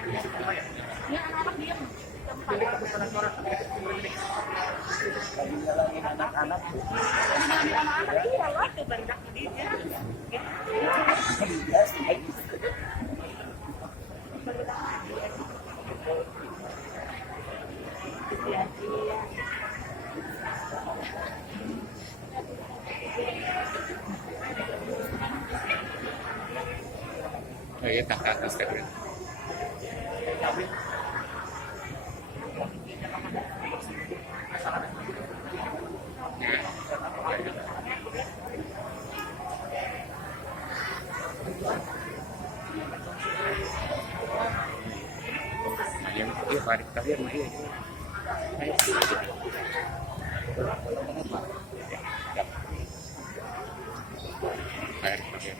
Ya anak-anak diam. Lagi nyalain anak-anak. Anak-anak iya lah tuh banyak dia. Iya sih. Oh iya, tak atas deh. Yang dia parit kalian mah dia. Ayo. Parit kalian.